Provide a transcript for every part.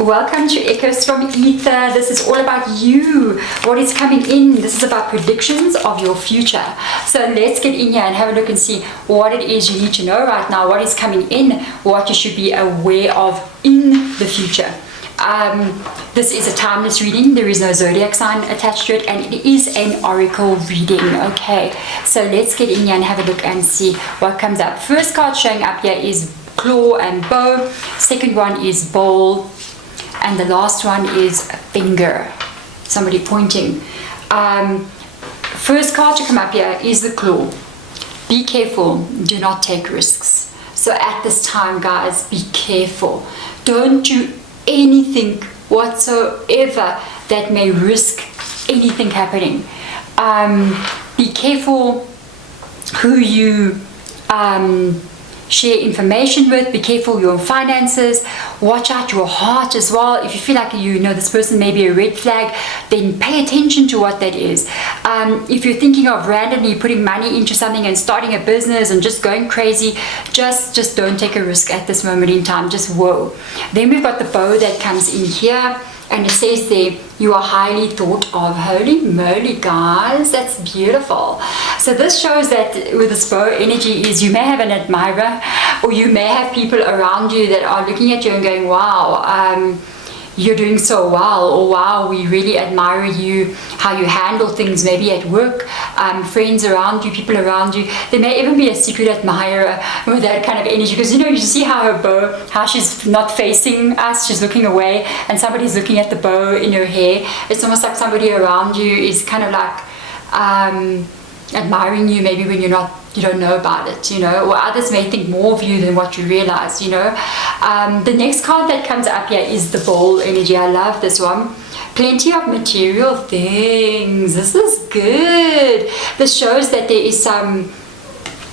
Welcome to Echoes from Ether. This is all about you, what is coming in. This is about predictions of your future. So let's get in here and have a look and see what it is you need to know right now, what is coming in, what you should be aware of in the future. This is a timeless reading. There is no zodiac sign attached to it, and it is an oracle reading. Okay, so let's get in here and have a look and see what comes up. First card showing up here is claw and bow. Second one is bowl. And the last one is finger, somebody pointing. First card to come up here is the claw. Be careful, do not take risks. So at this time, guys, be careful. Don't do anything whatsoever that may risk anything happening. Be careful who you share information with. Be careful your finances. Watch out your heart as well. If you feel like you know this person may be a red flag, then pay attention to what that is. If you're thinking of randomly putting money into something and starting a business and just going crazy, just don't take a risk at this moment in time. Just whoa. Then we've got the bow that comes in here. And it says there, you are highly thought of. Holy moly, guys, that's beautiful. So this shows that with this bow energy is you may have an admirer, or you may have people around you that are looking at you and going, wow, you're doing so well, or wow, we really admire you, how you handle things, maybe at work, friends around you, people around you. There may even be a secret admirer with that kind of energy, because you see how her bow, how she's not facing us, she's looking away, and somebody's looking at the bow in her hair. It's almost like somebody around you is kind of like admiring you, maybe when you don't know about it, or others may think more of you than what you realize, The next card that comes up here is the bowl energy. I love this one. Plenty of material things. This is good. This shows that there is some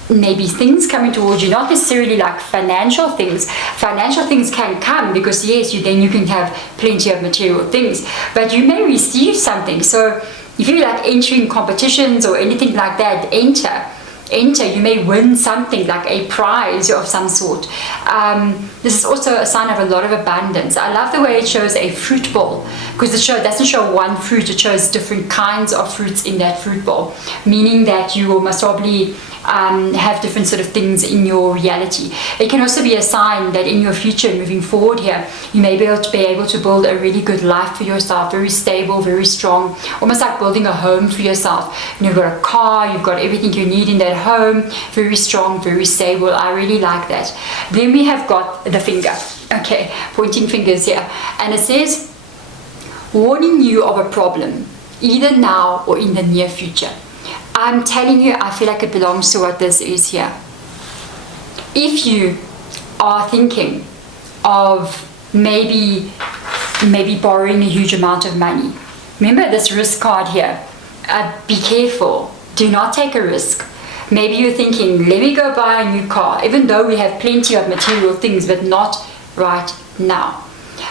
maybe things coming towards you, not necessarily like financial things. Financial things can come because yes, then you can have plenty of material things, but you may receive something. So if you like entering competitions or anything like that, enter, you may win something like a prize of some sort. This is also a sign of a lot of abundance. I love the way it shows a fruit bowl, because it doesn't show one fruit, it shows different kinds of fruits in that fruit bowl, meaning that you will most probably have different sort of things in your reality. It can also be a sign that in your future, moving forward here, you may be able to build a really good life for yourself, very stable, very strong, almost like building a home for yourself. You've got a car, you've got everything you need in that home, very strong, very stable. I really like that. Then we have got the finger. Okay, pointing fingers here. And it says, warning you of a problem, either now or in the near future. I'm telling you, I feel like it belongs to what this is here. If you are thinking of maybe borrowing a huge amount of money, remember this risk card here. Be careful. Do not take a risk. Maybe you're thinking, let me go buy a new car, even though we have plenty of material things, but not right now.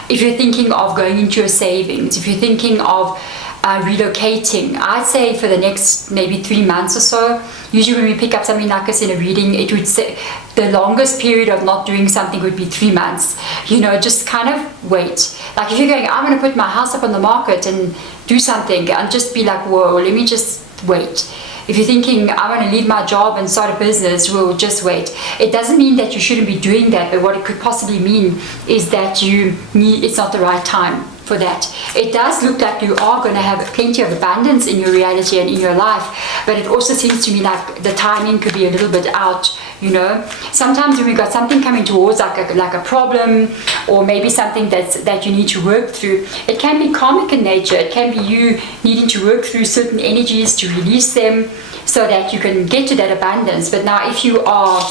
If you're thinking of going into your savings, if you're thinking of relocating, I'd say for the next maybe 3 months or so. Usually when we pick up something like this in a reading, it would say the longest period of not doing something would be 3 months. Just kind of wait. Like if you're going, I'm going to put my house up on the market and do something, and just be like, whoa, let me just wait. If you're thinking, I want to leave my job and start a business, well, just wait. It doesn't mean that you shouldn't be doing that, but what it could possibly mean is that it's not the right time for that. It does look like you are going to have plenty of abundance in your reality and in your life, but it also seems to me like the timing could be a little bit out. Sometimes when we've got something coming towards like a problem, or maybe something that you need to work through, it can be karmic in nature. It can be you needing to work through certain energies to release them so that you can get to that abundance. But now if you are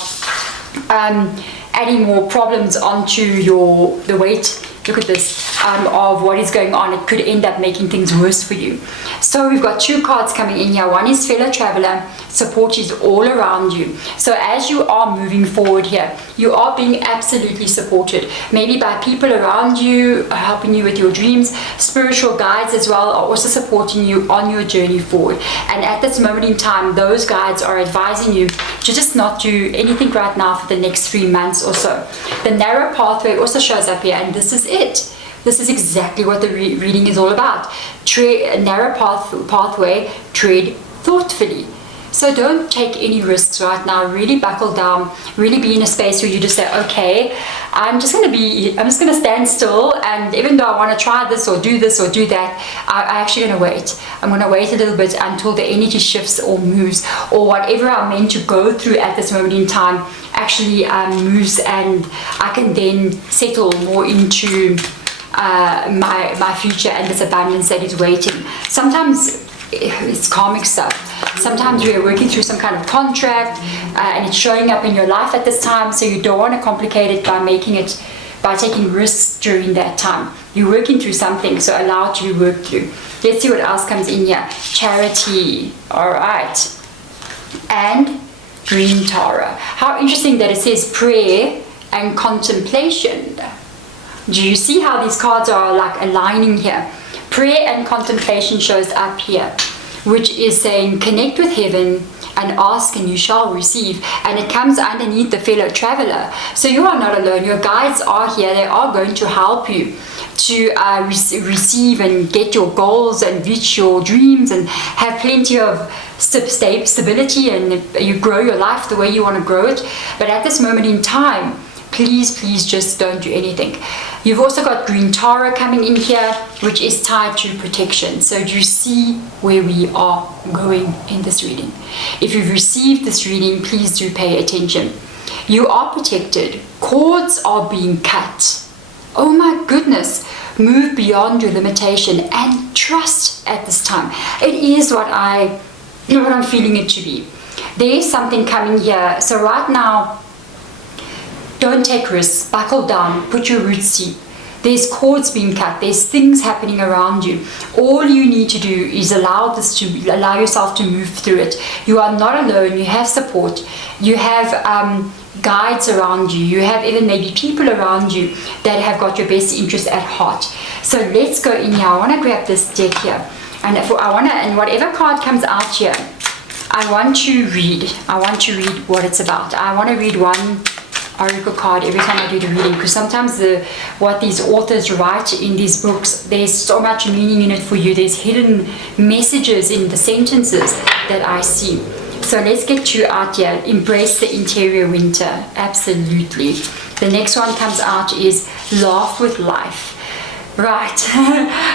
adding more problems onto the weight, look at this, of what is going on, it could end up making things worse for you. So we've got 2 cards coming in here. One is fellow traveler. Support is all around you. So as you are moving forward here, you are being absolutely supported, maybe by people around you, helping you with your dreams. Spiritual guides as well are also supporting you on your journey forward. And at this moment in time, those guides are advising you to just not do anything right now for the next 3 months or so. The narrow pathway also shows up here, and this is it. This is exactly what the reading is all about. A narrow pathway, tread thoughtfully. So don't take any risks right now. Really buckle down. Really be in a space where you just say, okay, I'm just going to stand still, and even though I want to try this or do that, I'm actually going to wait. I'm going to wait a little bit until the energy shifts or moves, or whatever I'm meant to go through at this moment in time actually moves, and I can then settle more into my future and this abundance that is waiting. Sometimes it's karmic stuff. Sometimes we are working through some kind of contract and it's showing up in your life at this time, so you don't want to complicate it by taking risks during that time. You're working through something, so allow it to be worked through. Let's see what else comes in here. Charity. All right. And Green Tara. How interesting that it says prayer and contemplation. Do you see how these cards are like aligning here? Prayer and contemplation shows up here, which is saying connect with heaven and ask and you shall receive. And it comes underneath the fellow traveler. So you are not alone. Your guides are here. They are going to help you to receive and get your goals and reach your dreams and have plenty of stability, and you grow your life the way you want to grow it. But at this moment in time, please just don't do anything. You've also got Green Tara coming in here, which is tied to protection. So do you see where we are going in this reading? If you've received this reading, please do pay attention. You are protected. Cords are being cut. Oh my goodness. Move beyond your limitation and trust at this time. It is what I'm feeling it to be. There is something coming here. So right now, don't take risks, buckle down, put your roots deep. There's cords being cut, there's things happening around you. All you need to do is allow yourself to move through it. You are not alone, you have support, you have guides around you, you have even maybe people around you that have got your best interest at heart. So let's go in here. I want to grab this deck here, and and whatever card comes out here, I want to read what it's about. I want to read one oracle card every time I do the reading, because sometimes what these authors write in these books, there's so much meaning in it for you. There's hidden messages in the sentences that I see. So let's get you out here. Embrace the interior winter. Absolutely. The next one comes out is laugh with life. Right.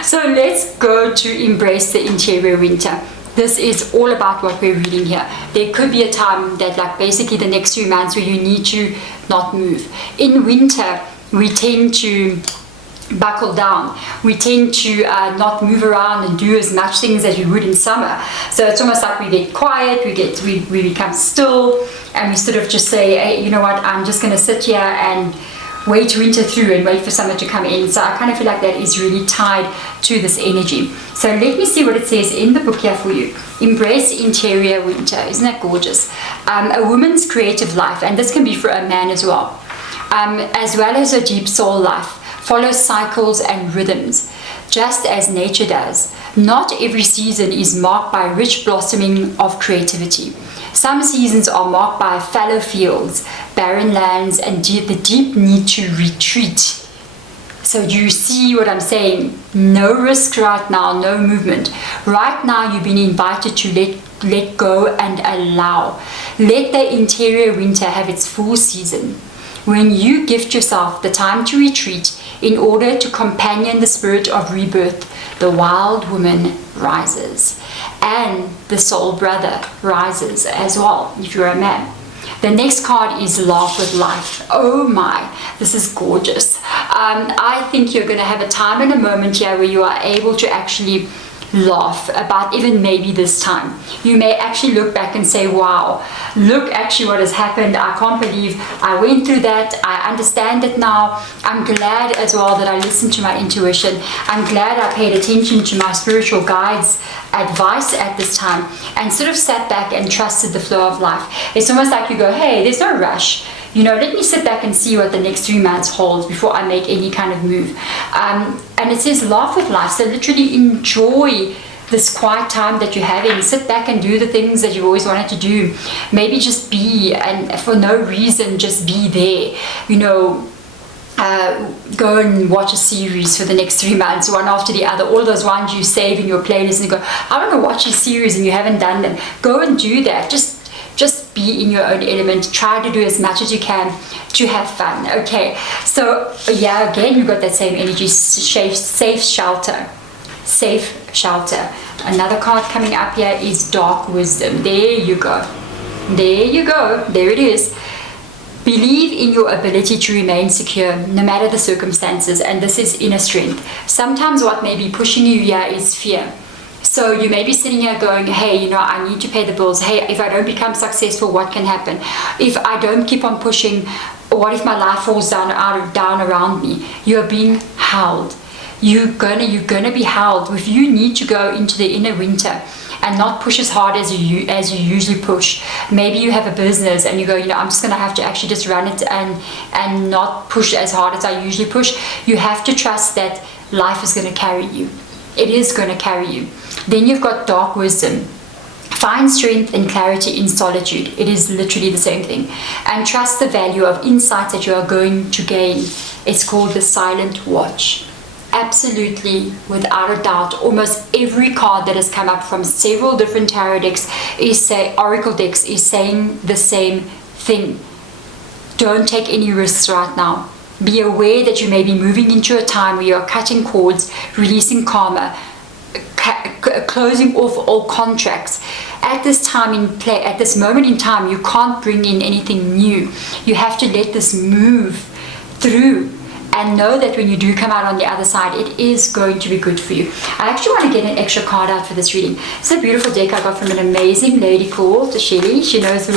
So let's go to embrace the interior winter. This is all about what we're reading here. There could be a time that, like, basically the next 2 months where you need to not move. In winter, we tend to buckle down. We tend to not move around and do as much things as we would in summer. So it's almost like we get quiet, we become still, and we sort of just say, hey, you know what, I'm just going to sit here and wait winter through and wait for summer to come in. So I kind of feel like that is really tied to this energy. So let me see what it says in the book here for you. Embrace interior winter. Isn't that gorgeous? A woman's creative life, and this can be for a man as well as a deep soul life, follows cycles and rhythms, just as nature does. Not every season is marked by rich blossoming of creativity. Some seasons are marked by fallow fields, barren lands, and the deep need to retreat. So do you see what I'm saying? No risk right now, no movement. Right now you've been invited to let go and allow. Let the interior winter have its full season. When you gift yourself the time to retreat in order to companion the spirit of rebirth, the wild woman rises. And the soul brother rises as well, if you're a man. The next card is laugh with life. Oh my, this is gorgeous. I think you're going to have a time and a moment here where you are able to actually laugh about even maybe this time. You may actually look back and say, wow, look actually what has happened. I can't believe I went through that. I understand it now. I'm glad as well that I listened to my intuition. I'm glad I paid attention to my spiritual guides' advice at this time and sort of sat back and trusted the flow of life. It's almost like you go, hey, there's no rush. You know, let me sit back and see what the next 3 months holds before I make any kind of move. And it says laugh with life. So literally enjoy this quiet time that you're having. Sit back and do the things that you've always wanted to do. Maybe just be, and for no reason, just be there. You know, go and watch a series for the next 3 months, one after the other, all those ones you save in your playlist, and you go, I want to watch a series, and you haven't done them. Go and do that. Just be in your own element. Try to do as much as you can to have fun. Okay, so yeah, again, you've got that same energy. Safe shelter. Safe shelter. Another card coming up here is Dark Wisdom. There you go. There you go. There it is. Believe in your ability to remain secure no matter the circumstances, and this is inner strength. Sometimes what may be pushing you here is fear. So you may be sitting here going, hey, you know, I need to pay the bills. Hey, if I don't become successful, what can happen? If I don't keep on pushing, what if my life falls down around me? You're being held. You're gonna be held. If you need to go into the inner winter and not push as hard as you usually push. Maybe you have a business and you go, you know, I'm just gonna have to actually just run it and not push as hard as I usually push. You have to trust that life is gonna carry you. It is gonna carry you. Then you've got Dark Wisdom. Find strength and clarity in solitude. It is literally the same thing. And trust the value of insights that you are going to gain. It's called the Silent Watch. Absolutely, without a doubt, almost every card that has come up from several different tarot decks oracle decks is saying the same thing. Don't take any risks right now. Be aware that you may be moving into a time where you are cutting cords, releasing karma, closing off all contracts. At this moment in time, you can't bring in anything new. You have to let this move through. And know that when you do come out on the other side, it is going to be good for you. I actually want to get an extra card out for this reading. It's a beautiful deck I got from an amazing lady called Shelly. She knows who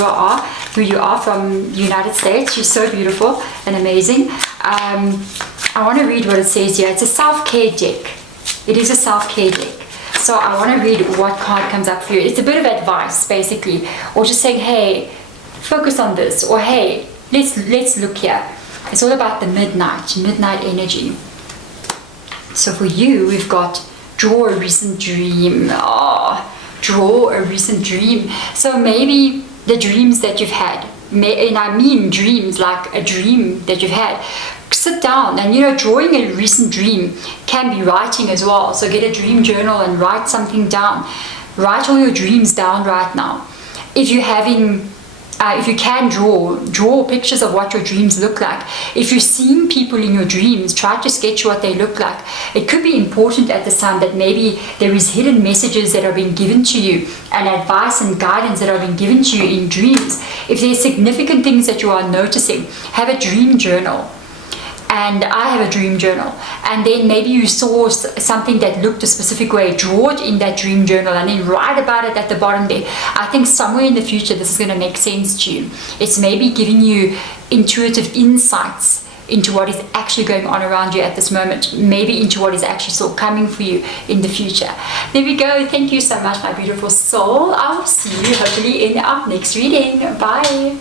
you are from the United States. She's so beautiful and amazing. I want to read what it says here. It's a self-care deck. It is a self-care deck. So I want to read what card comes up for you. It's a bit of advice, basically. Or just saying, hey, focus on this. Or hey, let's look here. It's all about the midnight energy. So for you, we've got draw a recent dream. Draw a recent dream. So maybe the dreams that you've had, and I mean dreams like a dream that you've had. Sit down and, you know, drawing a recent dream can be writing as well. So get a dream journal and write something down. Write all your dreams down right now. If you're having if you can draw pictures of what your dreams look like. If you're seeing people in your dreams, try to sketch what they look like. It could be important at this time that maybe there is hidden messages that are being given to you and advice and guidance that are being given to you in dreams. If there's significant things that you are noticing, have a dream journal. And I have a dream journal, and then maybe you saw something that looked a specific way, draw it in that dream journal and then write about it at the bottom there. I think somewhere in the future this is going to make sense to you. It's maybe giving you intuitive insights into what is actually going on around you at this moment, maybe into what is actually still coming for you in the future. There we go. Thank you so much, my beautiful soul. I will see you hopefully in our next reading. Bye.